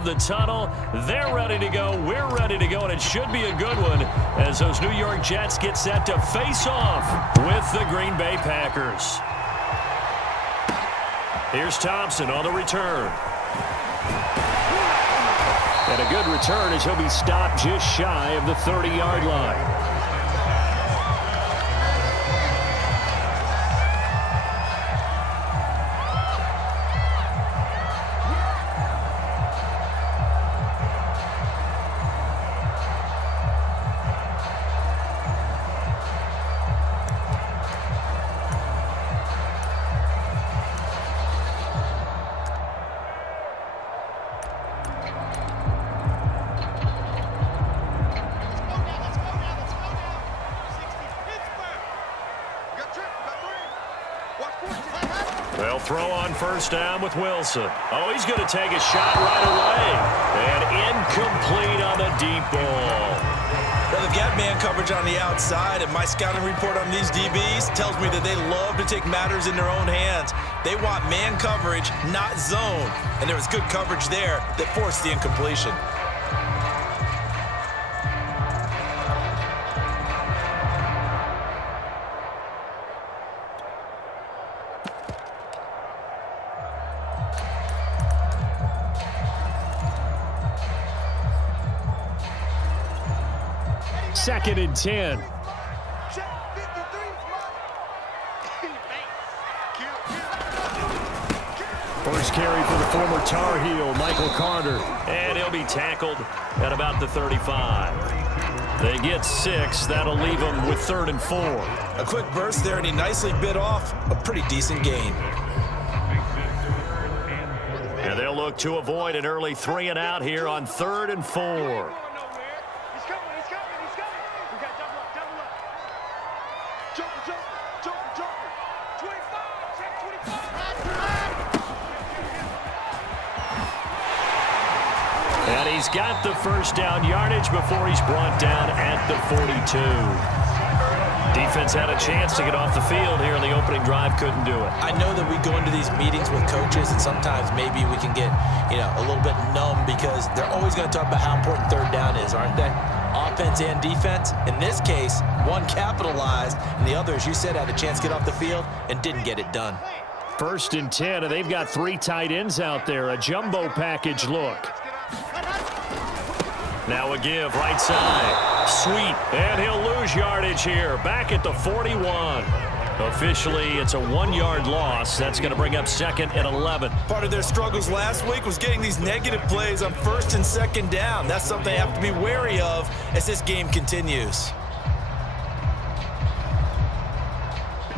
of the tunnel. They're ready to go. We're ready to go, and it should be a good one as those New York Jets get set to face off with the Green Bay Packers. Here's Thompson on the return. And a good return as he'll be stopped just shy of the 30-yard line. They'll throw on first down with Wilson. Oh, he's going to take a shot right away. And incomplete on the deep ball. Well, they've got man coverage on the outside, and my scouting report on these DBs tells me that they love to take matters in their own hands. They want man coverage, not zone. And there was good coverage there that forced the incompletion. Second and 10. First carry for the former Tar Heel, Michael Carter. And he'll be tackled at about the 35. They get 6. That'll leave them with 3rd and 4. A quick burst there, and he nicely bit off a pretty decent gain. And they'll look to avoid an early 3 and out here on 3rd and 4. And he's got the first down yardage before he's brought down at the 42. Defense had a chance to get off the field here in the opening drive, couldn't do it. I know that we go into these meetings with coaches, and sometimes maybe we can get, a little bit numb because they're always going to talk about how important third down is, aren't they? Offense and defense. In this case, one capitalized, and the other, as you said, had a chance to get off the field and didn't get it done. 1st and 10, and they've got 3 tight ends out there. A jumbo package look. Now a give, right side. Sweet, and he'll lose yardage here. Back at the 41. Officially, it's a 1-yard loss. That's going to bring up 2nd and 11. Part of their struggles last week was getting these negative plays on 1st and 2nd down. That's something they have to be wary of as this game continues.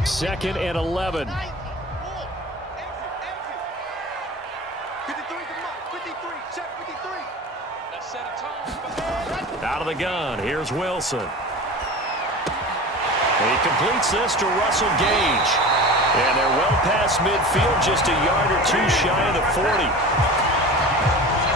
2nd and 11. Out of the gun, here's Wilson. He completes this to Russell Gage. And they're well past midfield, just a yard or 2 shy of the 40.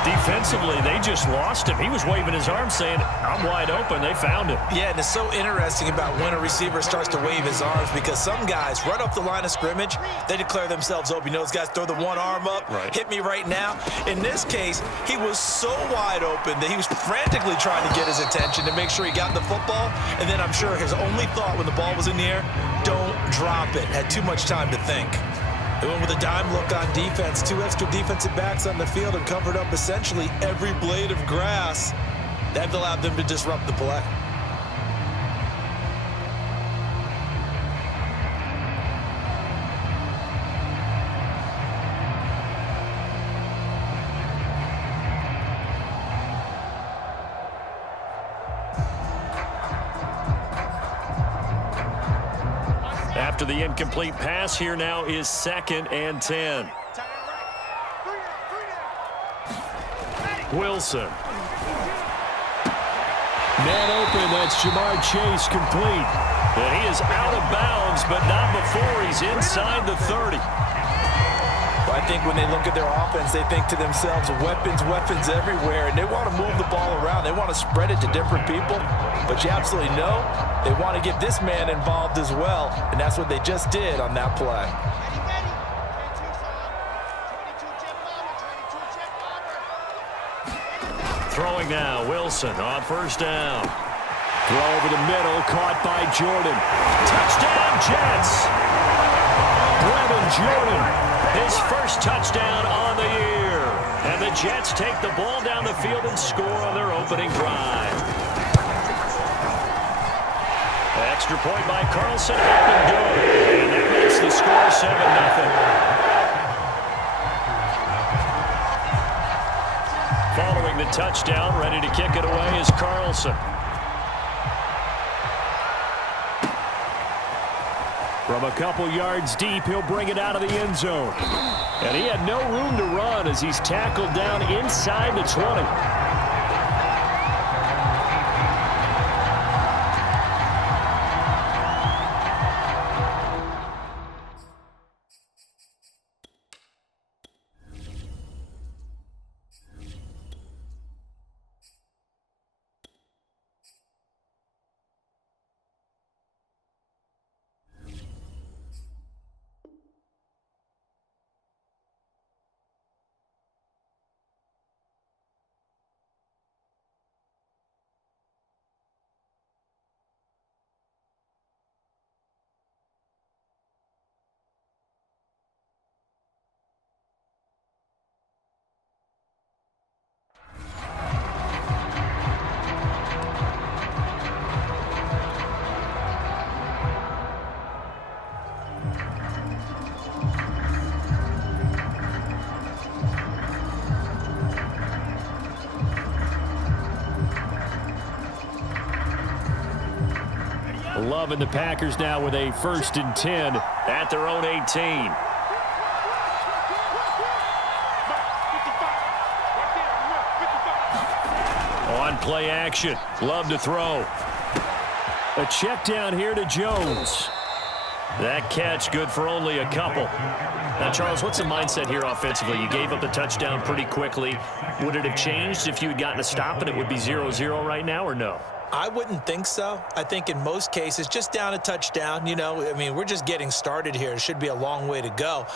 Defensively, they just lost him. He was waving his arms saying, I'm wide open. They found him. Yeah, and it's so interesting about when a receiver starts to wave his arms because some guys, right off the line of scrimmage, they declare themselves open. Those guys throw the one arm up, hit me right now. In this case, he was so wide open that he was frantically trying to get his attention to make sure he got the football. And then I'm sure his only thought when the ball was in the air, don't drop it. Had too much time to think. They went with a dime look on defense. 2 extra defensive backs on the field and covered up essentially every blade of grass. That allowed them to disrupt the play. After the incomplete pass, here now is 2nd and 10. Wilson. Man open, that's Jamar Chase complete. And he is out of bounds, but not before he's inside the 30. Well, I think when they look at their offense, they think to themselves, weapons, weapons everywhere, and they want to move the ball around. They want to spread it to different people, but you absolutely know they want to get this man involved as well, and that's what they just did on that play. Throwing now, Wilson on first down. Throw over the middle, caught by Jordan. Touchdown, Jets! Brevin Jordan, his first touchdown on the year. And the Jets take the ball down the field and score on their opening drive. Extra point by Carlson, up and good. And that makes the score 7-0. Following the touchdown, ready to kick it away is Carlson. From a couple yards deep, he'll bring it out of the end zone. And he had no room to run as he's tackled down inside the 20. Loving the Packers now with a 1st and 10 at their own 18. On play action, love to throw. A check down here to Jones. That catch good for only a couple. Now, Charles, what's the mindset here offensively? You gave up the touchdown pretty quickly. Would it have changed if you had gotten a stop and it would be 0-0 right now, or no? I wouldn't think so. I think in most cases, just down a touchdown, we're just getting started here. It should be a long way to go.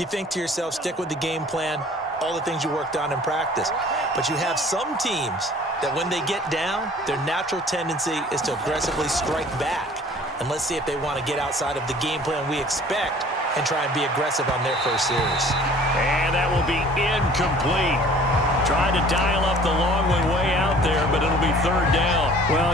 You think to yourself, stick with the game plan, all the things you worked on in practice. But you have some teams that when they get down, their natural tendency is to aggressively strike back. And let's see if they want to get outside of the game plan we expect and try and be aggressive on their first series. And that will be incomplete. Trying to dial up the long one way out there, but it'll be 3rd down. Well,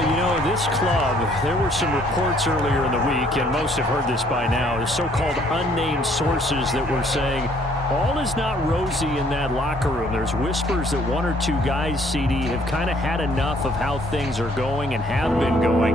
this club, there were some reports earlier in the week, and most have heard this by now, the so-called unnamed sources that were saying all is not rosy in that locker room. There's whispers that 1 or 2 guys, CD, have kind of had enough of how things are going and have been going.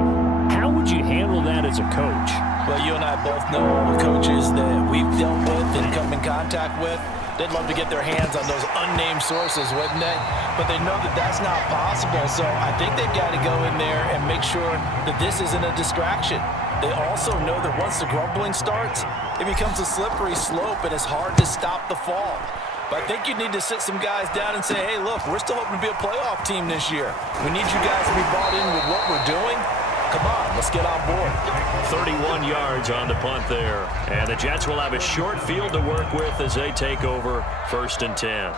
How would you handle that as a coach? Well, you and I both know all the coaches that we've dealt with and come in contact with. They'd love to get their hands on those unnamed sources, wouldn't they? But they know that that's not possible, so I think they've got to go in there and make sure that this isn't a distraction. They also know that once the grumbling starts, it becomes a slippery slope and it's hard to stop the fall. But I think you need to sit some guys down and say, hey, look, we're still hoping to be a playoff team this year. We need you guys to be bought in with what we're doing. Come on, let's get on board. 31 yards on the punt there. And the Jets will have a short field to work with as they take over 1st and 10.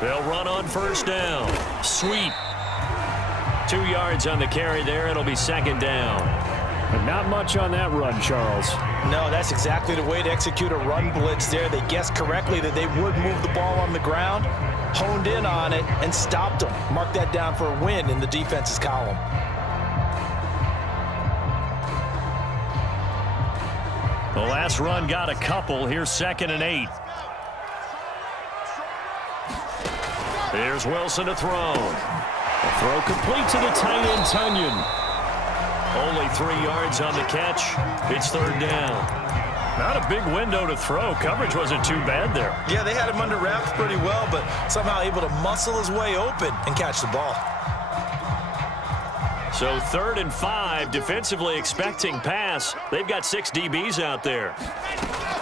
They'll run on first down. Sweet. 2 yards on the carry there. It'll be 2nd down. And not much on that run, Charles. No, that's exactly the way to execute a run blitz there. They guessed correctly that they would move the ball on the ground, honed in on it, and stopped them. Mark that down for a win in the defense's column. The last run got a couple. Here's 2nd and 8. Here's Wilson to throw. A throw complete to the tight end, Tunyon. Only 3 yards on the catch. It's 3rd down. Not a big window to throw. Coverage wasn't too bad there. Yeah, they had him under wraps pretty well, but somehow able to muscle his way open and catch the ball. So 3rd and 5, defensively expecting pass. They've got 6 DBs out there.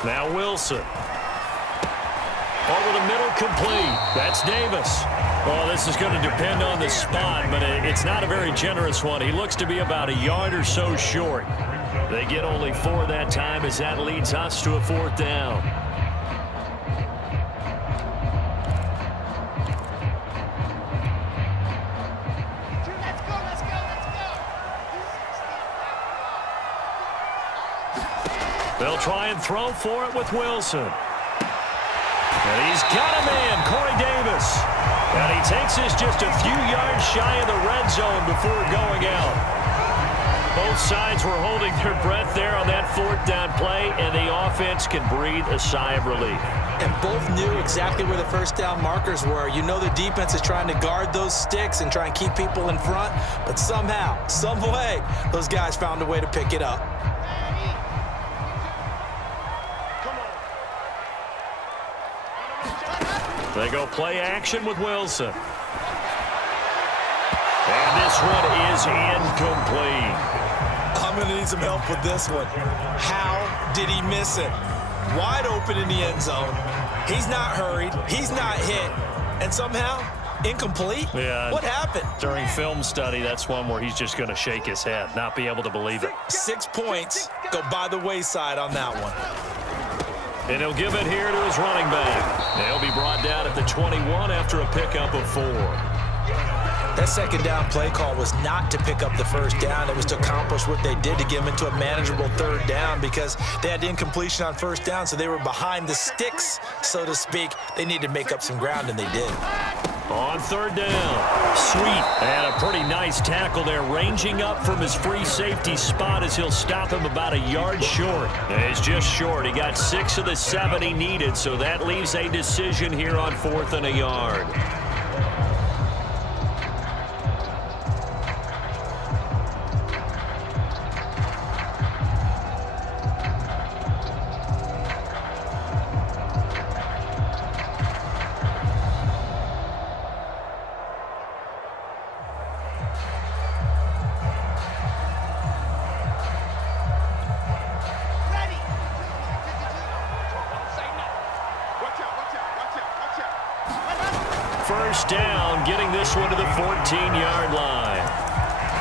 Now Wilson. Over the middle, complete. That's Davis. Well, this is going to depend on the spot, but it's not a very generous one. He looks to be about a yard or so short. They get only 4 that time as that leads us to a 4th down. They'll try and throw for it with Wilson. And he's got a man, Corey Davis. And he takes this just a few yards shy of the red zone before going out. Both sides were holding their breath there on that 4th down play, and the offense can breathe a sigh of relief. And both knew exactly where the 1st down markers were. You know the defense is trying to guard those sticks and try and keep people in front, but somehow, some way, those guys found a way to pick it up. They go play action with Wilson. And this one is incomplete. I'm going to need some help with this one. How did he miss it? Wide open in the end zone. He's not hurried. He's not hit. And somehow, incomplete? Yeah. What happened? During film study, that's one where he's just going to shake his head, not be able to believe it. 6 points go by the wayside on that one. And he'll give it here to his running back. They'll be brought down at the 21 after a pickup of 4. That 2nd down play call was not to pick up the 1st down. It was to accomplish what they did to get them into a manageable 3rd down because they had incompletion on 1st down, so they were behind the sticks, so to speak. They needed to make up some ground, and they did. On 3rd down, Sweet, and a pretty nice tackle there, ranging up from his free safety spot as he'll stop him about a yard short. He's just short. He got 6 of the 7 he needed, so that leaves a decision here on 4th and a yard. First down, getting this one to the 14-yard line.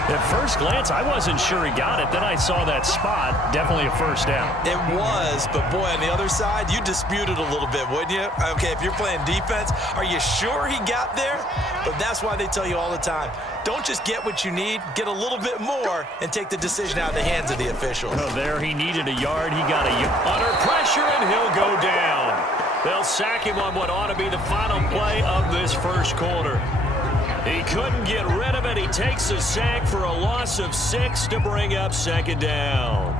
At first glance, I wasn't sure he got it. Then I saw that spot. Definitely a first down. It was, but boy, on the other side, you disputed a little bit, wouldn't you? Okay, if you're playing defense, are you sure he got there? But that's why they tell you all the time, don't just get what you need, get a little bit more and take the decision out of the hands of the officials. Oh, there he needed a yard. He got a yard. Under pressure, and he'll go down. They'll sack him on what ought to be the final play of this first quarter. He couldn't get rid of it. He takes a sack for a loss of 6 to bring up 2nd down.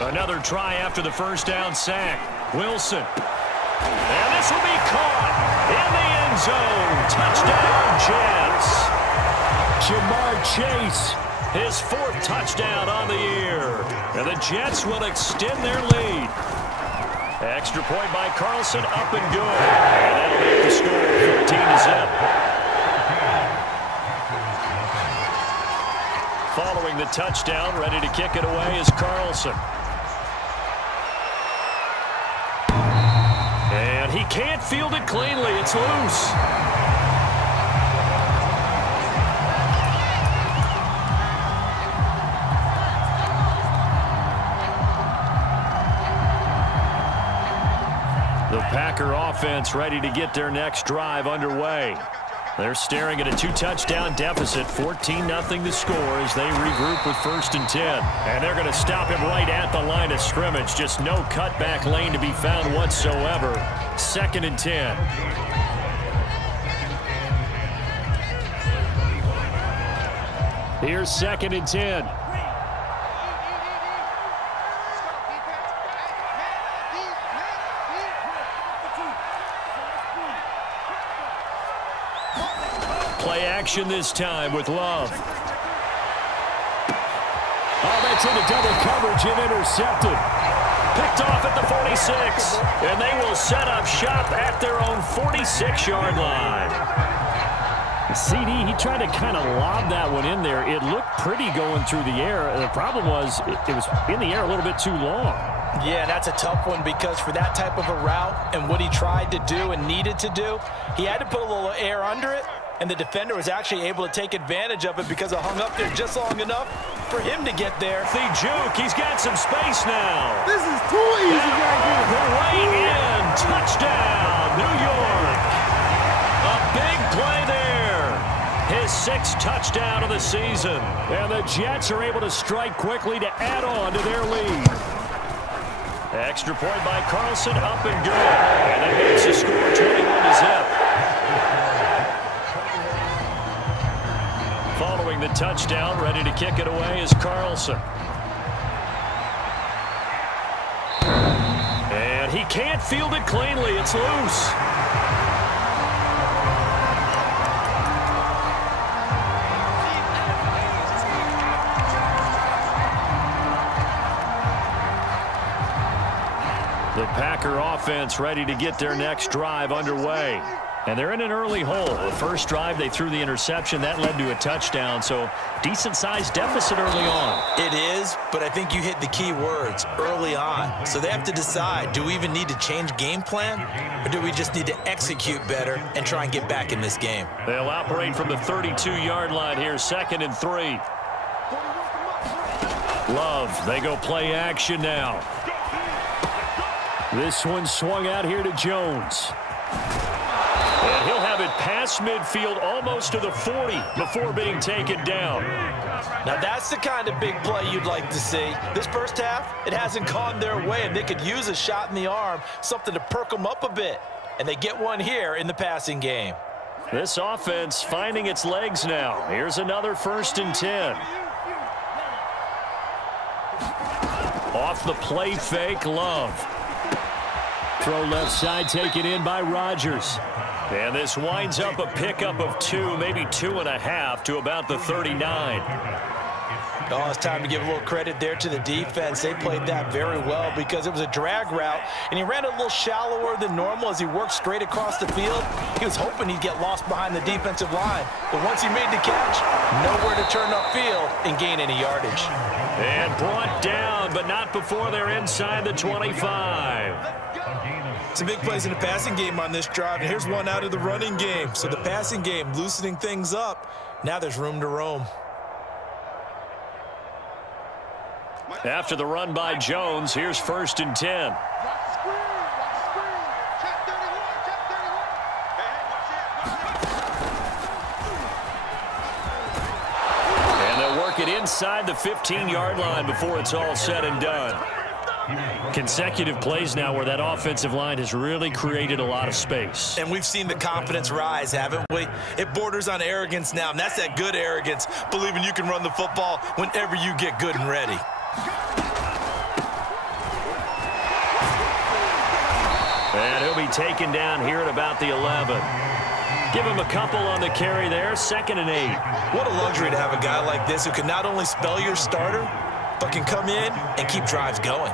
Another try after the first down sack. Wilson. And this will be caught in the end zone. Touchdown, Jets. Jamar Chase, his 4th touchdown on the year. And the Jets will extend their lead. Extra point by Carlson, up and good. And that'll make the score 14-0. Following the touchdown, ready to kick it away is Carlson. And he can't field it cleanly. It's loose. The Packer offense ready to get their next drive underway. They're staring at a 2-touchdown deficit, 14-0 the score as they regroup with 1st and 10. And they're going to stop him right at the line of scrimmage. Just no cutback lane to be found whatsoever. 2nd and 10. Here's 2nd and 10. Play action this time with Love. Oh, that's into double coverage and intercepted. Picked off at the 46. And they will set up shop at their own 46-yard line. CD, he tried to kind of lob that one in there. It looked pretty going through the air. The problem was it was in the air a little bit too long. Yeah, that's a tough one because for that type of a route and what he tried to do and needed to do, he had to put a little air under it, and the defender was actually able to take advantage of it because it hung up there just long enough for him to get there. The juke, he's got some space now. This is too easy, guys. The way in, touchdown, New York. A big play there. His 6th touchdown of the season. And the Jets are able to strike quickly to add on to their lead. Extra point by Carlson, up and good. And that makes the score 21-0. Following the touchdown, ready to kick it away is Carlson. And he can't field it cleanly. It's loose. The Packer offense ready to get their next drive underway. And they're in an early hole. The first drive, they threw the interception. That led to a touchdown, so decent-sized deficit early on. It is, but I think you hit the key words, early on. So they have to decide, do we even need to change game plan, or do we just need to execute better and try and get back in this game? They'll operate from the 32-yard line here, 2nd and 3. Love, they go play action now. This one swung out here to Jones. And he'll have it past midfield almost to the 40 before being taken down. Now that's the kind of big play you'd like to see. This first half, it hasn't gone their way, and they could use a shot in the arm, something to perk them up a bit. And they get one here in the passing game. This offense finding its legs now. Here's another 1st and 10. Off the play fake, Love. Throw left side taken in by Rodgers. And this winds up a pickup of 2, maybe 2.5 to about the 39. Oh, it's time to give a little credit there to the defense. They played that very well because it was a drag route, and he ran a little shallower than normal as he worked straight across the field. He was hoping he'd get lost behind the defensive line, but once he made the catch, nowhere to turn upfield and gain any yardage. And brought down, but not before they're inside the 25. Some big plays in the passing game on this drive, and here's one out of the running game. So the passing game loosening things up. Now there's room to roam. After the run by Jones, here's 1st and 10. And they'll work it inside the 15-yard line before it's all said and done. Consecutive plays now where that offensive line has really created a lot of space. And we've seen the confidence rise, haven't we? It borders on arrogance now, and that's that good arrogance, believing you can run the football whenever you get good and ready. And he'll be taken down here at about the 11. Give him a couple on the carry there, 2nd and 8. What a luxury to have a guy like this who can not only spell your starter, but can come in and keep drives going.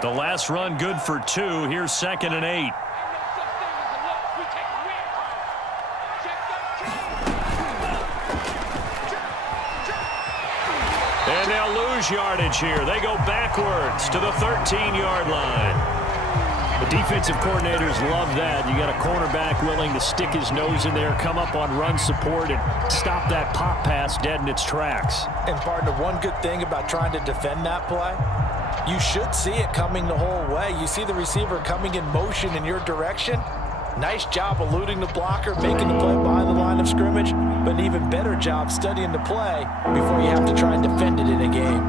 The last run good for 2. Here's 2nd and 8. And they'll lose yardage here. They go backwards to the 13-yard line. The defensive coordinators love that. You got a cornerback willing to stick his nose in there, come up on run support, and stop that pop pass dead in its tracks. And, partner, one good thing about trying to defend that play, you should see it coming the whole way. You see the receiver coming in motion in your direction. Nice job eluding the blocker, making the play behind the line of scrimmage, but an even better job studying the play before you have to try and defend it in a game.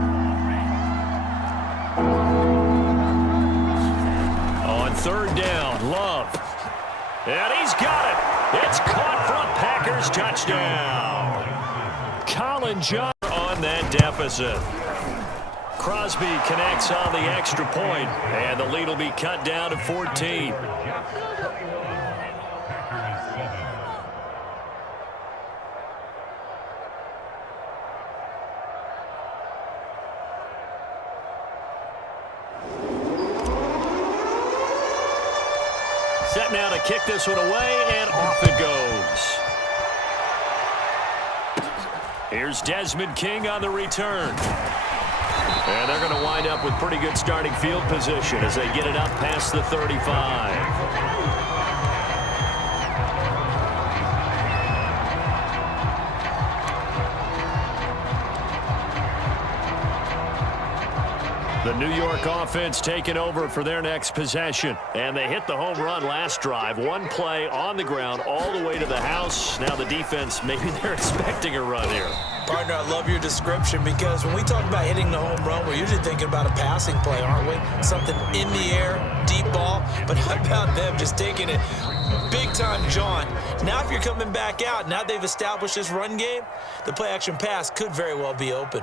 On 3rd down, Love. And he's got it. It's caught for a Packers touchdown. Colin John on that deficit. Crosby connects on the extra point, and the lead will be cut down to 14. Set now to kick this one away, and off it goes. Here's Desmond King on the return. And they're going to wind up with pretty good starting field position as they get it up past the 35. The New York offense taking over for their next possession. And they hit the home run last drive. One play on the ground all the way to the house. Now the defense, maybe they're expecting a run here. Partner, I love your description because when we talk about hitting the home run, we're usually thinking about a passing play, aren't we? Something in the air, deep ball. But how about them just taking it big-time jaunt? Now if you're coming back out, now they've established this run game, the play-action pass could very well be open.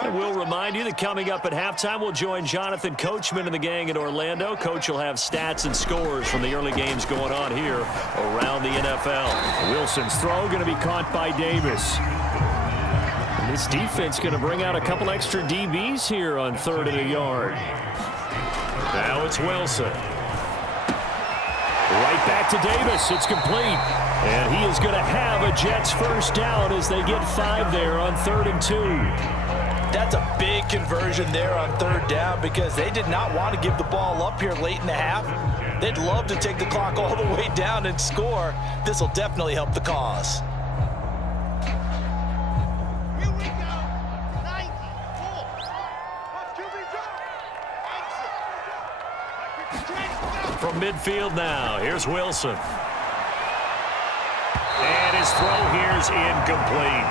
And we'll remind you that coming up at halftime, we'll join Jonathan Coachman and the gang in Orlando. Coach will have stats and scores from the early games going on here around the NFL. Wilson's throw going to be caught by Davis. And this defense going to bring out a couple extra DBs here on 3rd and a yard. Now it's Wilson. Right back to Davis. It's complete. And he is going to have a Jets first down as they get 5 there on 3rd and 2. That's a big conversion there on 3rd down because they did not want to give the ball up here late in the half. They'd love to take the clock all the way down and score. This will definitely help the cause. Here we go. 94. From midfield now, here's Wilson. And his throw here is incomplete.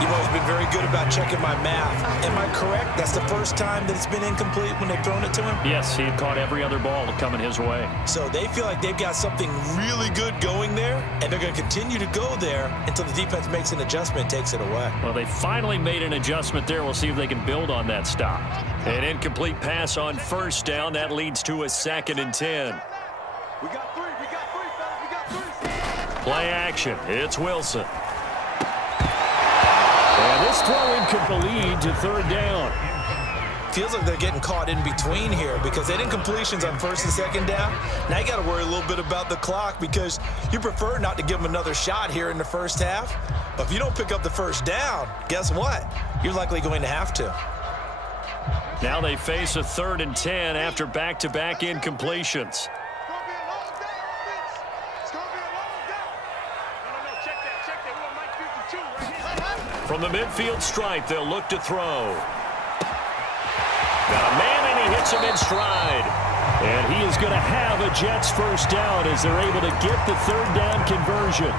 You've always been very good about checking my math. Am I correct? That's the first time that it's been incomplete when they've thrown it to him? Yes, he had caught every other ball coming his way. So they feel like they've got something really good going there, and they're going to continue to go there until the defense makes an adjustment and takes it away. Well, they finally made an adjustment there. We'll see if they can build on that stop. An incomplete pass on 1st down. That leads to a 2nd and 10. We got 3, fellas. We got 3. Play action. It's Wilson. And this throw in could lead to 3rd down. Feels like they're getting caught in between here because they didn't completions on 1st and 2nd down. Now you got to worry a little bit about the clock because you prefer not to give them another shot here in the first half. But if you don't pick up the 1st down, guess what? You're likely going to have to. Now they face a 3rd and 10 after back-to-back incompletions. From the midfield stripe, they'll look to throw. Got a man, and he hits him in stride. And he is going to have a Jets first down as they're able to get the 3rd down conversion.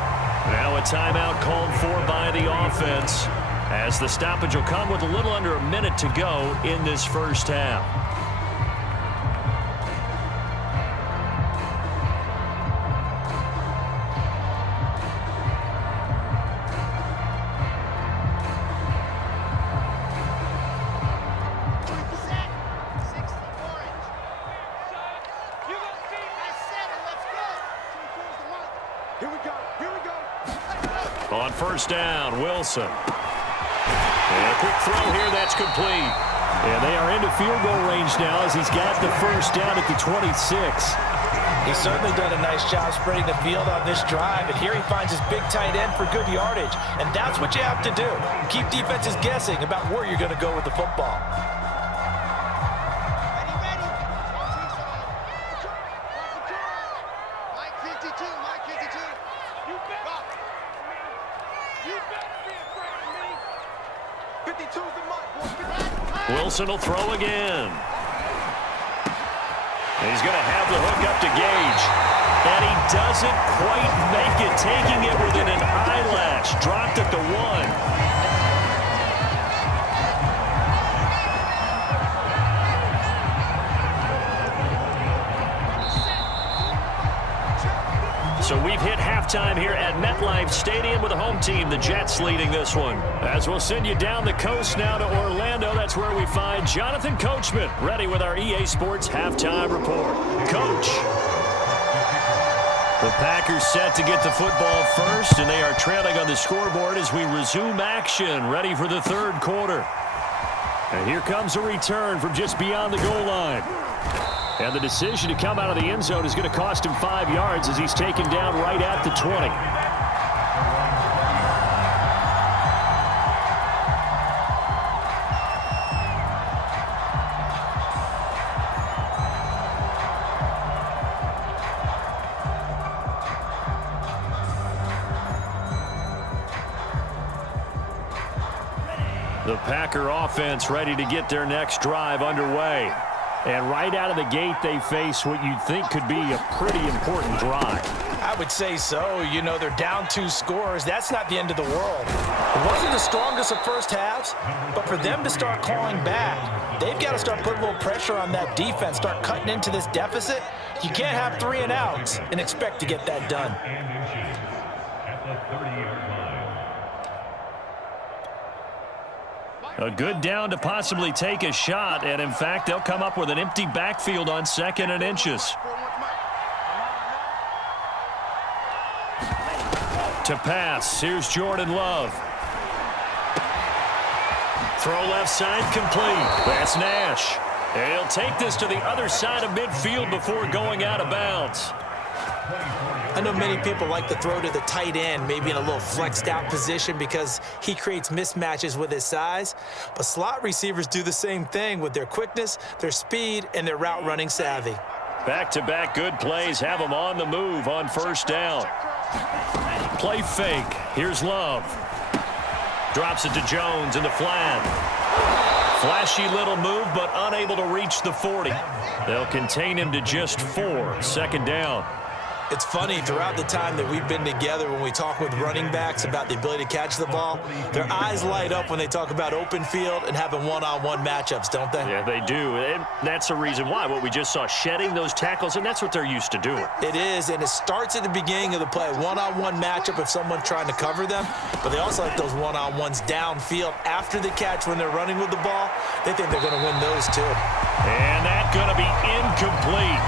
Now a timeout called for by the offense as the stoppage will come with a little under a minute to go in this first half. On 1st down, Wilson. And a quick throw here, that's complete. And they are into field goal range now as he's got the first down at the 26. He's certainly done a nice job spreading the field on this drive, and here he finds his big tight end for good yardage. And that's what you have to do. Keep defenses guessing about where you're going to go with the football. Wilson will throw again. And he's going to have the hook up to Gage. And he doesn't quite make it, taking it within an eyelash. Dropped at the 1. So we've hit halftime here at MetLife Stadium with the home team, the Jets, leading this one. As we'll send you down the coast now to Orlando, that's where we find Jonathan Coachman, ready with our EA Sports halftime report. Coach. The Packers set to get the football first, and they are trailing on the scoreboard as we resume action, ready for the 3rd quarter. And here comes a return from just beyond the goal line. And the decision to come out of the end zone is going to cost him 5 yards as he's taken down right at the 20. The Packer offense ready to get their next drive underway. And right out of the gate, they face what you'd think could be a pretty important drive. I would say so. You know, they're down 2 scores. That's not the end of the world. It wasn't the strongest of first halves, but for them to start clawing back, they've got to start putting a little pressure on that defense, start cutting into this deficit. You can't have 3 and outs and expect to get that done. A good down to possibly take a shot, and in fact, they'll come up with an empty backfield on 2nd and inches. To pass, here's Jordan Love. Throw left side complete. That's Nash. And he'll take this to the other side of midfield before going out of bounds. I know many people like to throw to the tight end, maybe in a little flexed out position because he creates mismatches with his size. But slot receivers do the same thing with their quickness, their speed, and their route running savvy. Back-to-back good plays have them on the move on 1st down. Play fake. Here's Love. Drops it to Jones in the flat. Flashy little move, but unable to reach the 40. They'll contain him to just 4. 2nd down. It's funny, throughout the time that we've been together, when we talk with running backs about the ability to catch the ball, their eyes light up when they talk about open field and having one-on-one matchups, don't they? Yeah, they do. And that's the reason why. What we just saw, shedding those tackles, and that's what they're used to doing. It is, and it starts at the beginning of the play. One-on-one matchup if someone's trying to cover them, but they also like those one-on-ones downfield after the catch when they're running with the ball. They think they're going to win those too. And that's going to be incomplete.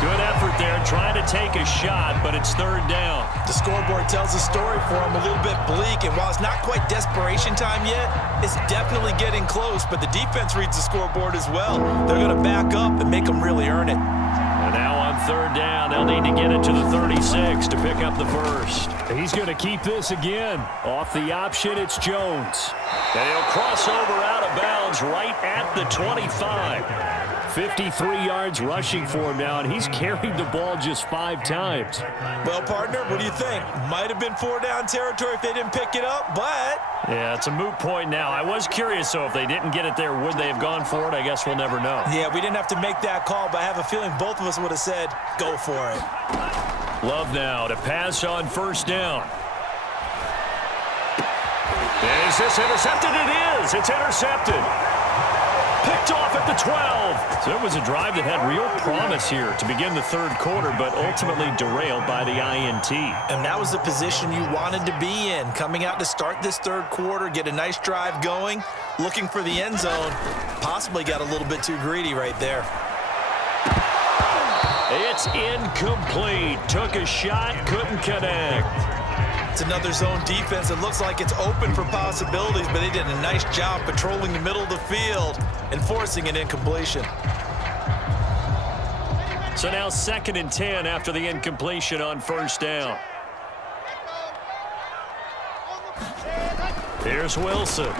Good effort there, trying to take a shot, but it's 3rd down. The scoreboard tells the story for them, a little bit bleak, and while it's not quite desperation time yet, it's definitely getting close, but the defense reads the scoreboard as well. They're going to back up and make them really earn it. And now on 3rd down, they'll need to get it to the 36 to pick up the first. He's going to keep this again. Off the option, it's Jones. And he'll cross over out of bounds right at the 25. 53 yards rushing for him now, and he's carried the ball just 5 times. Well, partner, what do you think? Might have been 4-down territory if they didn't pick it up, but... Yeah, it's a moot point now. I was curious, so if they didn't get it there, would they have gone for it? I guess we'll never know. Yeah, we didn't have to make that call, but I have a feeling both of us would have said, go for it. Love now to pass on 1st down. Is this intercepted? It is. It's intercepted. Picked off at the 12. So it was a drive that had real promise here to begin the 3rd quarter, but ultimately derailed by the INT. And that was the position you wanted to be in, coming out to start this 3rd quarter, get a nice drive going, looking for the end zone. Possibly got a little bit too greedy right there. It's incomplete. Took a shot, couldn't connect. It's another zone defense. It looks like it's open for possibilities, but they did a nice job patrolling the middle of the field and forcing an incompletion. So now 2nd and 10 after the incompletion on 1st down. Here's Wilson.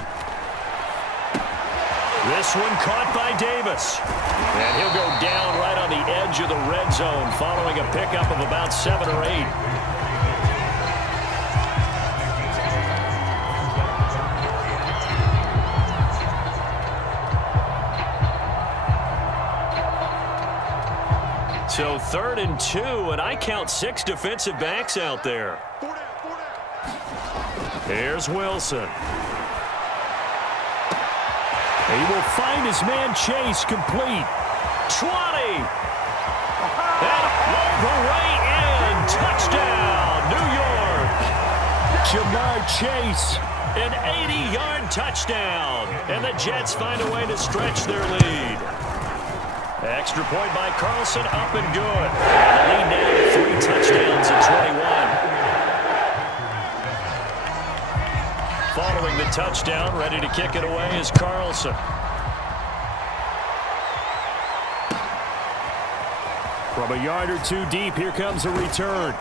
This one caught by Davis. And he'll go down right on the edge of the red zone following a pickup of about 7 or 8. So 3rd and 2, and I count 6 defensive backs out there. Here's Wilson. He will find his man Chase complete. 20. And all the way in. Touchdown, New York. Jamar Chase, an 80-yard touchdown. And the Jets find a way to stretch their lead. Extra point by Carlson, up and good. And the lead now 3 touchdowns at 21. Following the touchdown, ready to kick it away is Carlson. From a yard or two deep, here comes a return.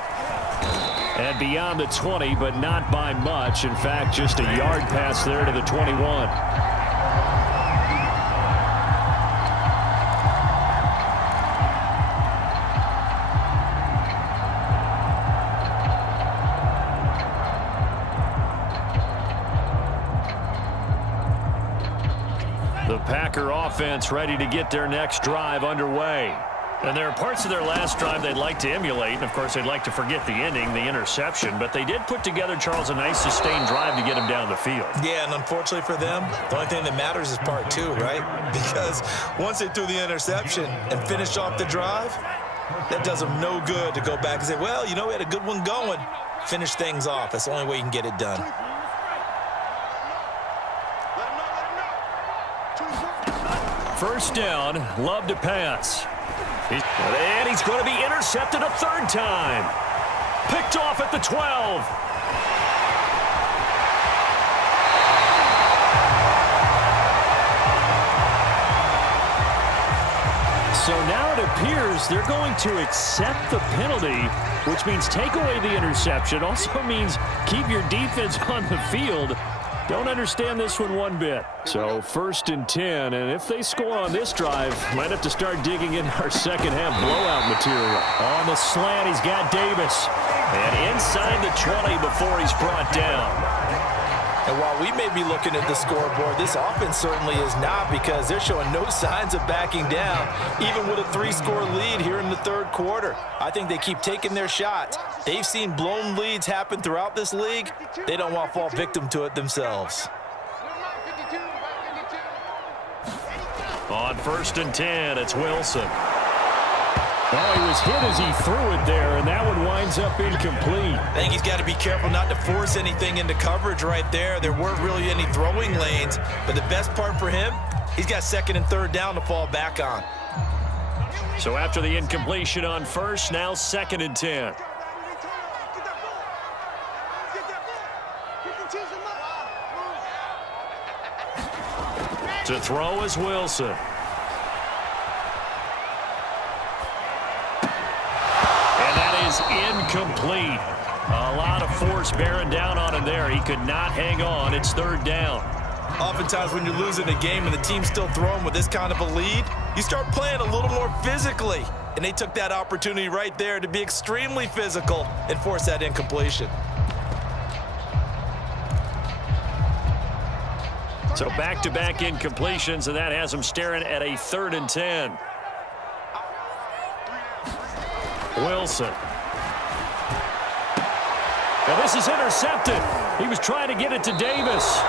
And beyond the 20, but not by much. In fact, just a yard pass there to the 21. The Packer offense ready to get their next drive underway. And there are parts of their last drive they'd like to emulate. And, of course, they'd like to forget the ending, the interception. But they did put together, Charles, a nice sustained drive to get him down the field. Yeah, and unfortunately for them, the only thing that matters is part two, right? Because once they threw the interception and finished off the drive, that does them no good to go back and say, well, you know, we had a good one going. Finish things off. That's the only way you can get it done. First down, Love to pass. And he's going to be intercepted a third time. Picked off at the 12. So now it appears they're going to accept the penalty, which means take away the interception. Also means keep your defense on the field. Don't understand this one bit. So first and 10, and if they score on this drive, might have to start digging in our second half blowout material. On the slant, he's got Davis. And inside the 20 before he's brought down. And while we may be looking at the scoreboard, this offense certainly is not, because they're showing no signs of backing down, even with a 3-score lead here in the third quarter. I think they keep taking their shots. They've seen blown leads happen throughout this league. They don't want to fall victim to it themselves. On first and 10, it's Wilson. Oh, he was hit as he threw it there, and that one winds up incomplete. I think he's got to be careful not to force anything into coverage right there. There weren't really any throwing lanes, but the best part for him, he's got second and third down to fall back on. So after the incompletion on first, now second and 10. To throw is Wilson. Incomplete. A lot of force bearing down on him there. He could not hang on. It's third down. Oftentimes when you're losing a game and the team's still throwing with this kind of a lead, you start playing a little more physically. And they took that opportunity right there to be extremely physical and force that incompletion. So back-to-back incompletions, and that has them staring at a third and 10. Wilson. And this is intercepted. He was trying to get it to Davis.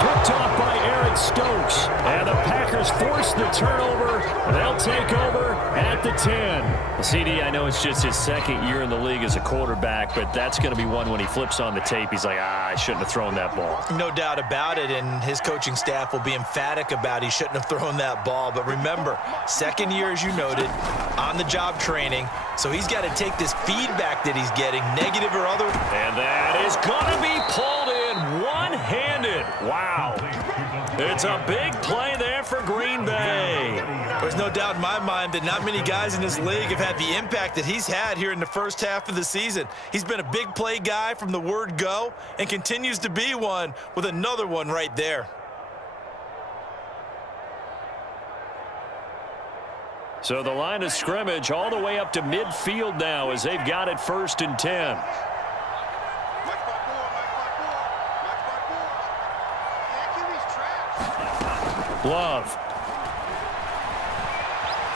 Picked off by Eric Stokes. And the Packers force the turnover. They'll take over at the 10. CD, I know it's just his second year in the league as a quarterback, but that's going to be one when he flips on the tape. He's like, I shouldn't have thrown that ball. No doubt about it, and his coaching staff will be emphatic about he shouldn't have thrown that ball. But remember, second year, as you noted, on-the-job training, so he's got to take this feedback that he's getting, negative or other. And that is going to be pulled in one-handed. Wow. It's a big play there for Green Bay. There's no doubt in my mind that not many guys in this league have had the impact that he's had here in the first half of the season. He's been a big play guy from the word go and continues to be one with another one right there. So the line of scrimmage all the way up to midfield now as they've got it first and 10. Love.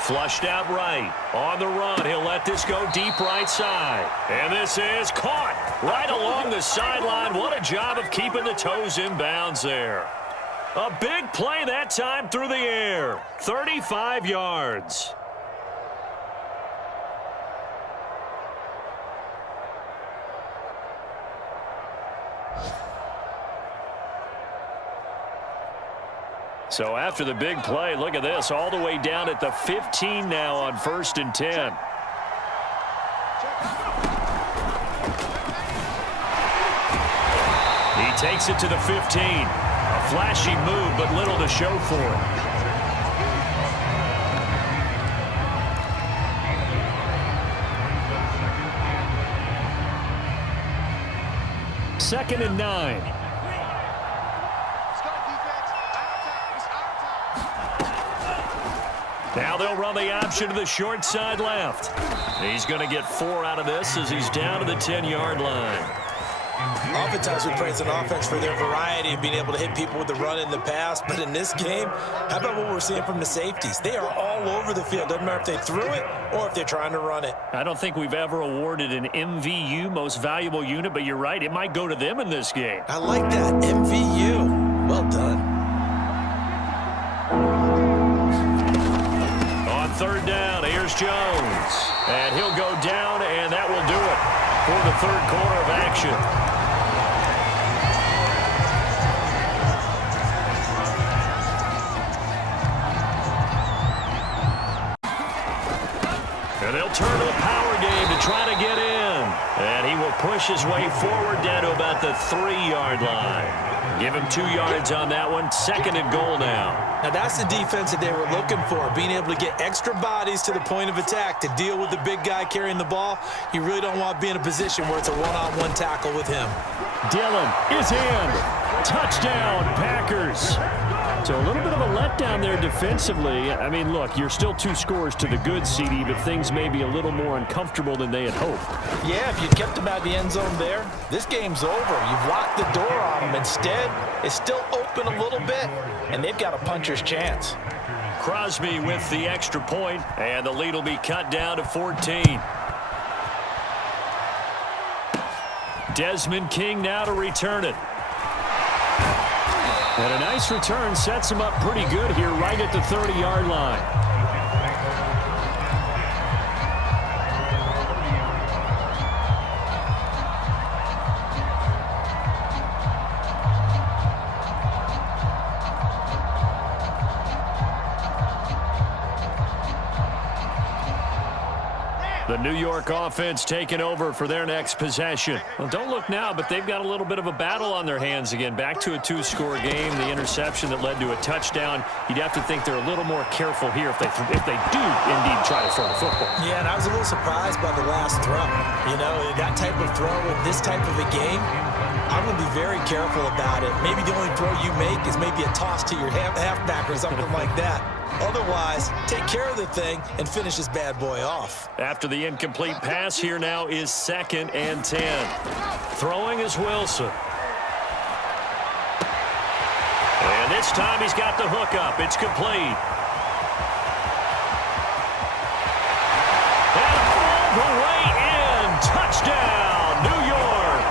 Flushed out right. On the run. He'll let this go deep right side. And this is caught right along the sideline. What a job of keeping the toes in bounds there. A big play that time through the air. 35 yards. So after the big play, look at this, all the way down at the 15 now on first and 10. He takes it to the 15. A flashy move, but little to show for it. 2nd and 9. Let's go, defense. Our time. It's our time. Now they'll run the option to the short side left. He's going to get 4 out of this as he's down to the 10-yard line. Oftentimes we praise an offense for their variety of being able to hit people with the run and the pass, but in this game, how about what we're seeing from the safeties? They are all over the field. Doesn't matter if they threw it or if they're trying to run it. I don't think we've ever awarded an MVU, most valuable unit, but you're right, it might go to them in this game. I like that, MVU. Well done. On 3rd down, here's Jones. And he'll go down, and that will do it for the 3rd quarter of action. And they'll turn to a power game to try to get in. And he will push his way forward down to about the 3-yard line. Give him 2 yards on that one. 2nd and goal now. Now that's the defense that they were looking for, being able to get extra bodies to the point of attack to deal with the big guy carrying the ball. You really don't want to be in a position where it's a one-on-one tackle with him. Dillon is in. Touchdown, Packers. So a little bit of a letdown there defensively. I mean, look, you're still 2 scores to the good, CD, but things may be a little more uncomfortable than they had hoped. Yeah, if you'd kept them out of the end zone there, this game's over. You've locked the door on them. Instead, it's still open a little bit, and they've got a puncher's chance. Crosby with the extra point, and the lead will be cut down to 14. Desmond King now to return it. And a nice return sets him up pretty good here right at the 30-yard line. The New York offense taking over for their next possession. Well, don't look now, but they've got a little bit of a battle on their hands again. Back to a 2-score game. The interception that led to a touchdown. You'd have to think they're a little more careful here if they do indeed try to throw the football. Yeah, and I was a little surprised by the last throw. You know, that type of throw in this type of a game, I'm going to be very careful about it. Maybe the only throw you make is maybe a toss to your halfback or something like that. Otherwise, take care of the thing and finish this bad boy off. After the incomplete pass, here now is 2nd and 10. Throwing is Wilson. And this time he's got the hook up. It's complete. And all the way in. Touchdown, New York.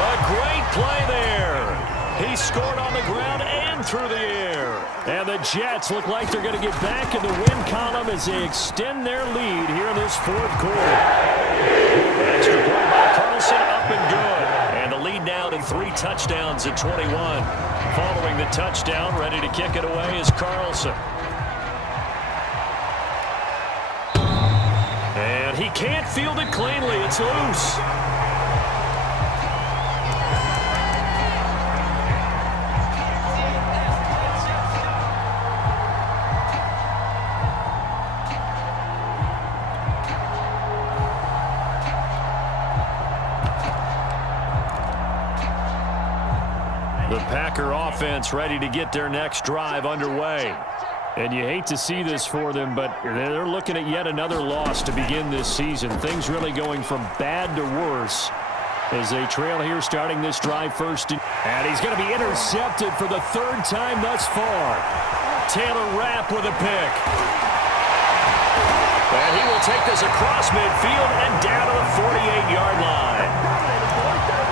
A great play there. He scored on the ground and through the air. And the Jets look like they're going to get back in the win column as they extend their lead here in this 4th quarter. Extra point by Carlson, up and good. And the lead now to 3 touchdowns at 21. Following the touchdown, ready to kick it away is Carlson. And he can't field it cleanly. It's loose. The Packer offense ready to get their next drive underway. And you hate to see this for them, but they're looking at yet another loss to begin this season. Things really going from bad to worse as they trail here starting this drive first. And he's going to be intercepted for the 3rd time thus far. Taylor Rapp with a pick. And he will take this across midfield and down to the 48-yard line.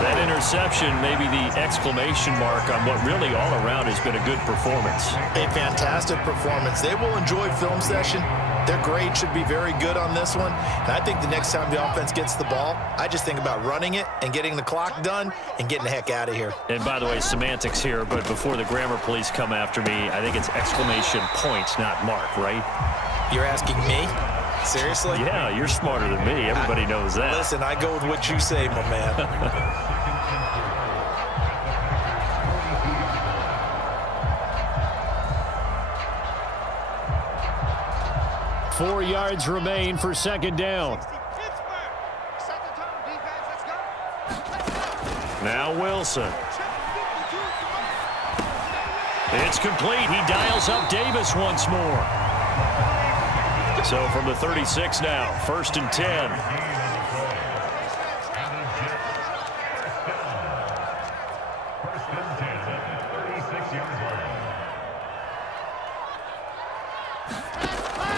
That interception may be the exclamation mark on what really all around has been a good performance. A fantastic performance. They will enjoy film session. Their grade should be very good on this one. And I think the next time the offense gets the ball, I just think about running it and getting the clock done and getting the heck out of here. And by the way, semantics here, but before the grammar police come after me, I think it's exclamation points, not mark, right? You're asking me? Seriously? Yeah, you're smarter than me. Everybody knows that. Listen, I go with what you say, my man. 4 yards remain for 2nd down. Now Wilson. It's complete. He dials up Davis once more. So from the 36 now, 1st and 10.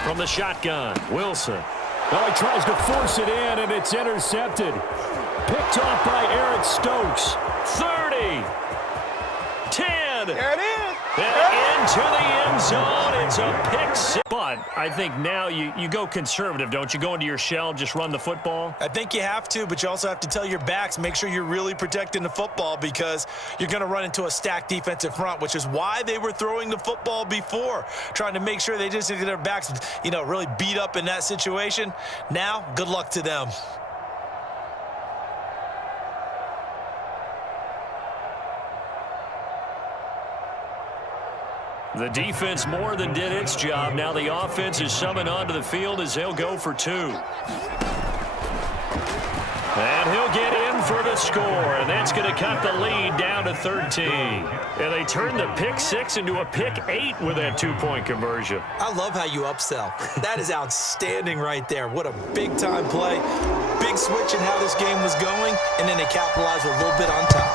From the shotgun, Wilson. Well, he tries to force it in, and it's intercepted. Picked off by Eric Stokes. 30. 10. There it is. Into the end zone. It's a pick six. But I think now you go conservative, don't you? Go into your shell, just run the football. I think you have to, but you also have to tell your backs, make sure you're really protecting the football because you're going to run into a stacked defensive front, which is why they were throwing the football before, trying to make sure they just get their backs, really beat up in that situation. Now, good luck to them. The defense more than did its job. Now the offense is summoned onto the field as they'll go for 2. And he'll get in for the score, and that's going to cut the lead down to 13. And they turn the pick 6 into a pick 8 with that 2-point conversion. I love how you upsell. That is outstanding right there. What a big-time play. Big switch in how this game was going, and then they capitalized with a little bit on top.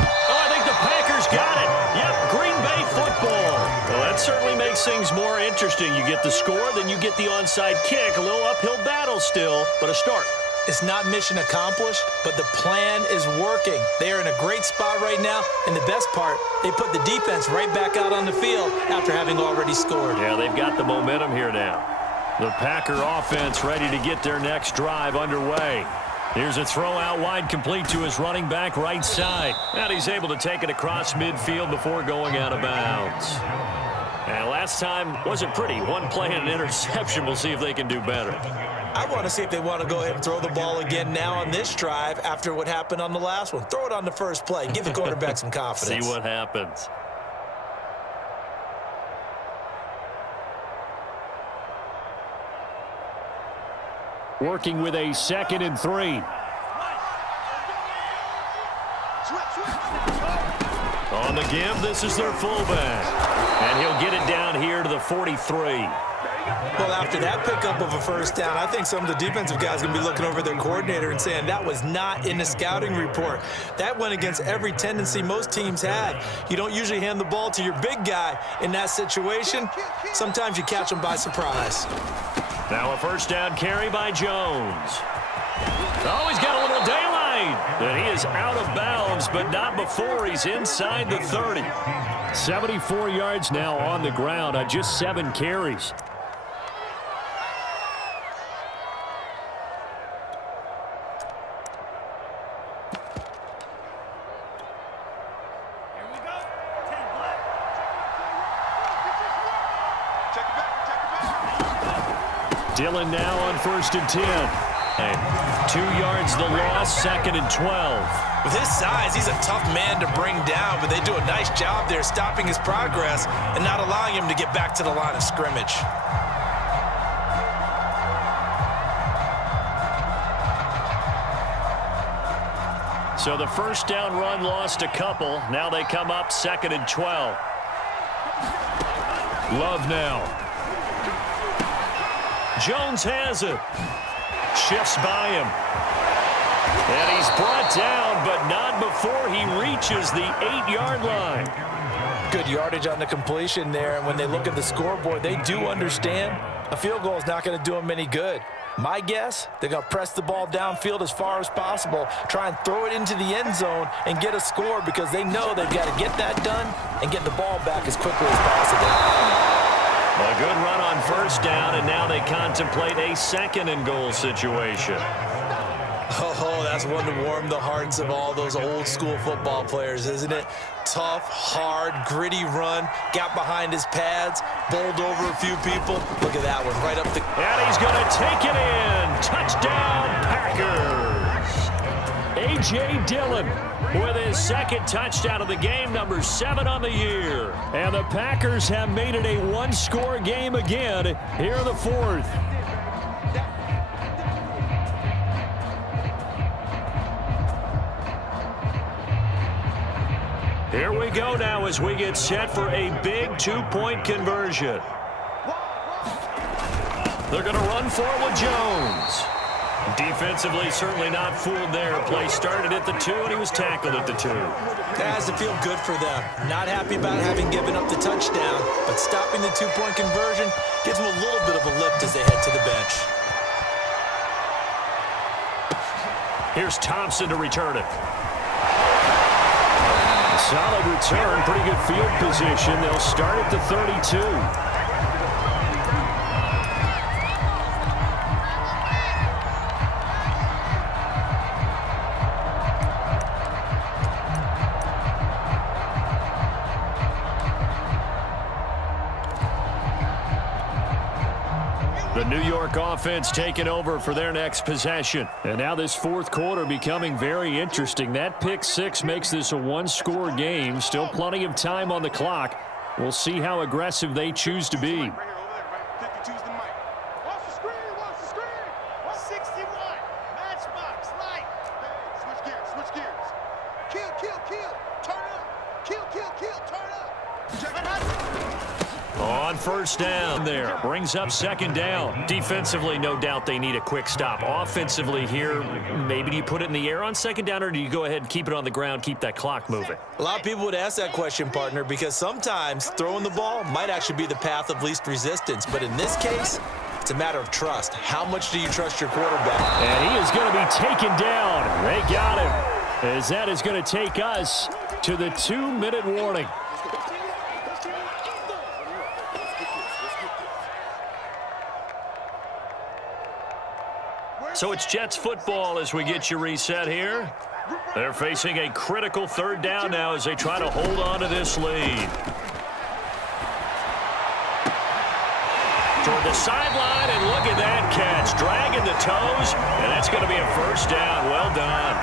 Oh, I think the Packers got it. Yep, Green Bay football. Well, that certainly makes things more interesting. You get the score, then you get the onside kick. A little uphill battle still, but a start. It's not mission accomplished, but the plan is working. They are in a great spot right now, and the best part, they put the defense right back out on the field after having already scored. Yeah, they've got the momentum here now. The Packer offense ready to get their next drive underway. Here's a throw out wide, complete to his running back right side. And he's able to take it across midfield before going out of bounds. And last time wasn't pretty. One play and an interception. We'll see if they can do better. I want to see if they want to go ahead and throw the ball again now on this drive after what happened on the last one. Throw it on the first play. Give the quarterback some confidence. See what happens. Working with a 2nd and 3. On the give, this is their fullback. And he'll get it down here to the 43. Well, after that pickup of a first down, I think some of the defensive guys are going to be looking over their coordinator and saying that was not in the scouting report. That went against every tendency most teams have. You don't usually hand the ball to your big guy in that situation. Sometimes you catch them by surprise. Now a first down carry by Jones. Oh, he's got a little daylight. And he is out of bounds, but not before he's inside the 30. 74 yards now on the ground on just 7 carries. Dillon now on 1st and 10. 2 yards the loss, 2nd and 12. With his size, he's a tough man to bring down, but they do a nice job there stopping his progress and not allowing him to get back to the line of scrimmage. So the first down run lost a couple. Now they come up 2nd and 12. Love now. Jones has it. Shifts by him. And he's brought down, but not before he reaches the 8-yard line. Good yardage on the completion there, and when they look at the scoreboard, they do understand a field goal is not going to do them any good. My guess, they're going to press the ball downfield as far as possible, try and throw it into the end zone and get a score because they know they've got to get that done and get the ball back as quickly as possible. A good run on first down, and now they contemplate a 2nd and goal situation. Oh, that's one to warm the hearts of all those old school football players, isn't it? Tough, hard, gritty run, got behind his pads, bowled over a few people. Look at that one, right up the... And he's going to take it in. Touchdown, Packers. A.J. Dillon with his 2nd touchdown of the game, number 7 on the year. And the Packers have made it a one-score game again here in the 4th. Here we go now as we get set for a big two-point conversion. They're going to run for it with Jones. Defensively, certainly not fooled there. Play started at the 2, and he was tackled at the 2. That has to feel good for them. Not happy about having given up the touchdown, but stopping the two-point conversion gives them a little bit of a lift as they head to the bench. Here's Thompson to return it. Solid return, pretty good field position. They'll start at the 32. The New York offense taking over for their next possession. And now this fourth quarter becoming very interesting. That pick six makes this a one-score game. Still plenty of time on the clock. We'll see how aggressive they choose to be. On first down there. Brings up second down. Defensively, no doubt they need a quick stop. Offensively here, maybe do you put it in the air on second down, or do you go ahead and keep it on the ground, keep that clock moving? A lot of people would ask that question, partner, because sometimes throwing the ball might actually be the path of least resistance. But in this case, it's a matter of trust. How much do you trust your quarterback? And he is going to be taken down. They got him. As that is going to take us to the 2-minute warning. So it's Jets football as we get you reset here. They're facing a critical third down now as they try to hold on to this lead. Toward the sideline, and look at that catch. Dragging the toes, and that's going to be a first down. Well done.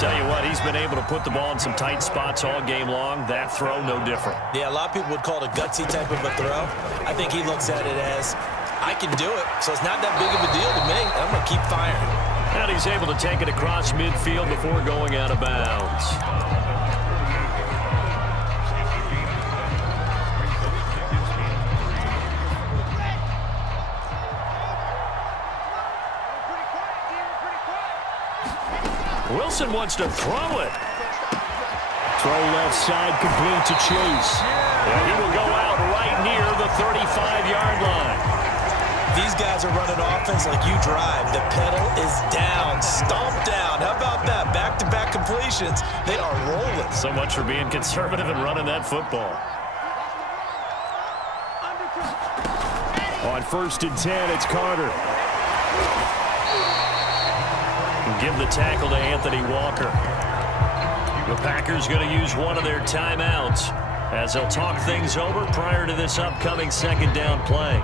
Tell you what, he's been able to put the ball in some tight spots all game long. That throw, no different. Yeah, a lot of people would call it a gutsy type of a throw. I think he looks at it as, I can do it, so it's not that big of a deal to me. I'm going to keep firing. And he's able to take it across midfield before going out of bounds. Wilson wants to throw it. Throw left side, complete to Chase. And he will go out right near the 35-yard line. These guys are running offense like you drive. The pedal is down, stomped down. How about that? Back-to-back completions. They are rolling. So much for being conservative and running that football. On 1st and 10, it's Carter. Give the tackle to Anthony Walker. The Packers going to use one of their timeouts as they'll talk things over prior to this upcoming second down play.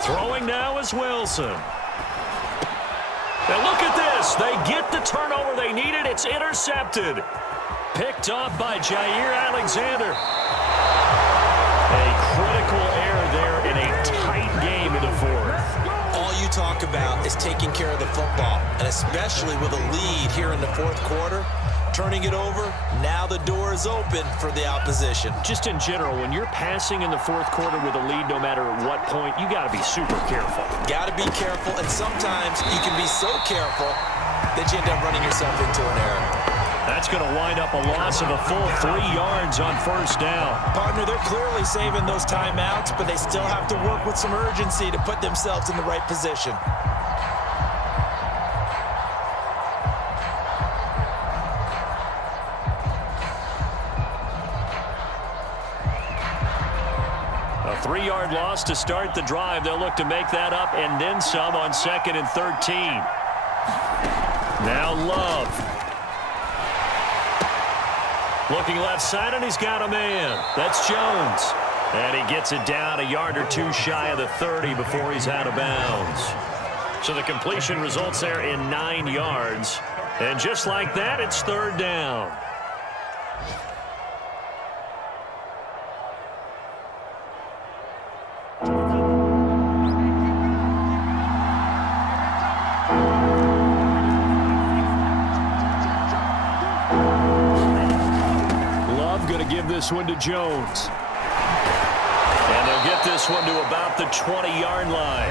Throwing now is Wilson. Now look at this. They get the turnover they needed. It's intercepted. Picked off by Jair Alexander. A critical error there in a tight game in the fourth. All you talk about is taking care of the football, and especially with a lead here in the fourth quarter, turning it over, now the door is open for the opposition. Just in general, when you're passing in the fourth quarter with a lead, no matter at what point, you got to be super careful. Got to be careful, and sometimes you can be so careful that you end up running yourself into an error. That's going to wind up a loss of a full 3 yards on first down. Partner, they're clearly saving those timeouts, but they still have to work with some urgency to put themselves in the right position. A 3-yard loss to start the drive. They'll look to make that up and then some on 2nd and 13. Now Love. Looking left side, and he's got a man. That's Jones. And he gets it down a yard or two shy of the 30 before he's out of bounds. So the completion results there in 9 yards. And just like that, it's third down. this one to Jones. And they'll get this one to about the 20-yard line.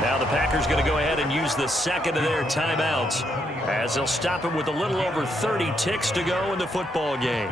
Now the Packers going to go ahead and use the second of their timeouts as they'll stop it with a little over 30 ticks to go in the football game.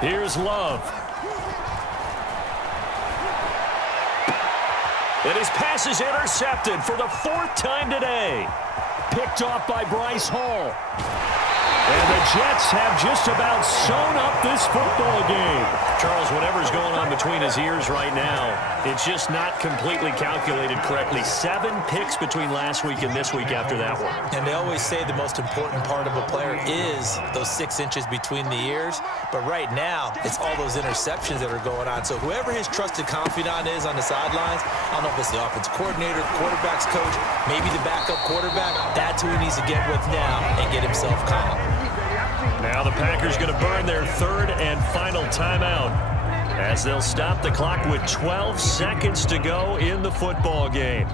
Here's Love. And his pass is intercepted for the 4th time today. Picked off by Bryce Hall. And the Jets have just about sewn up this football game. Charles, whatever's going on between his ears right now, it's just not completely calculated correctly. 7 picks between last week and this week after that one. And they always say the most important part of a player is those 6 inches between the ears. But right now, it's all those interceptions that are going on. So whoever his trusted confidant is on the sidelines, I don't know if it's the offense coordinator, the quarterback's coach, maybe the backup quarterback, that's who he needs to get with now and get himself calm. Now the Packers going to burn their 3rd and final timeout as they'll stop the clock with 12 seconds to go in the football game.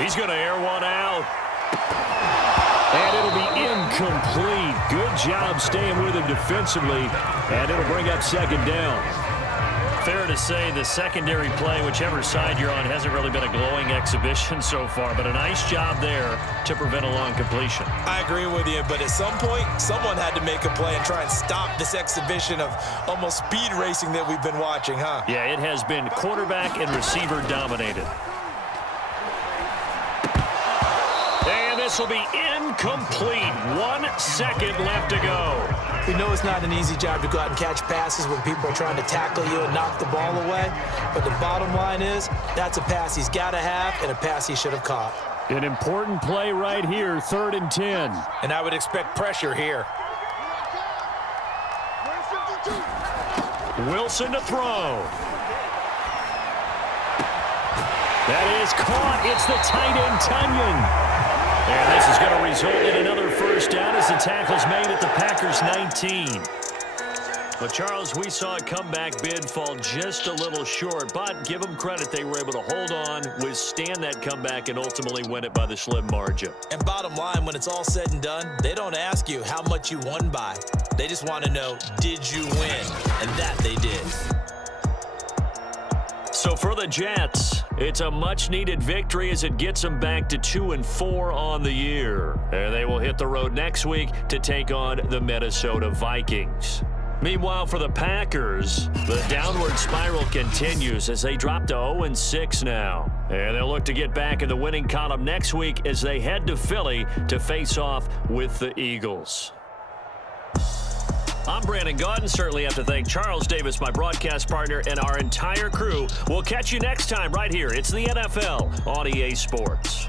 He's going to air one out. And it'll be incomplete. Good job staying with him defensively. And it'll bring up 2nd down. Fair to say the secondary play, whichever side you're on, hasn't really been a glowing exhibition so far. But a nice job there to prevent a long completion. I agree with you, but at some point, someone had to make a play and try and stop this exhibition of almost speed racing that we've been watching, huh? Yeah, it has been quarterback and receiver dominated. This will be incomplete. 1 second left to go. We know it's not an easy job to go out and catch passes when people are trying to tackle you and knock the ball away. But the bottom line is, that's a pass he's got to have and a pass he should have caught. An important play right here, 3rd and 10. And I would expect pressure here. Wilson to throw. That is caught. It's the tight end, Tunyon. And this is going to result in another 1st down as the tackle's made at the Packers' 19. But, Charles, we saw a comeback bid fall just a little short, but give them credit. They were able to hold on, withstand that comeback, and ultimately win it by the slim margin. And bottom line, when it's all said and done, they don't ask you how much you won by. They just want to know, did you win? And that they did. So for the Jets, it's a much-needed victory as it gets them back to 2-4 on the year. And they will hit the road next week to take on the Minnesota Vikings. Meanwhile, for the Packers, the downward spiral continues as they drop to 0-6 now. And they'll look to get back in the winning column next week as they head to Philly to face off with the Eagles. I'm Brandon Gaudin. Certainly have to thank Charles Davis, my broadcast partner, and our entire crew. We'll catch you next time right here. It's the NFL on EA Sports.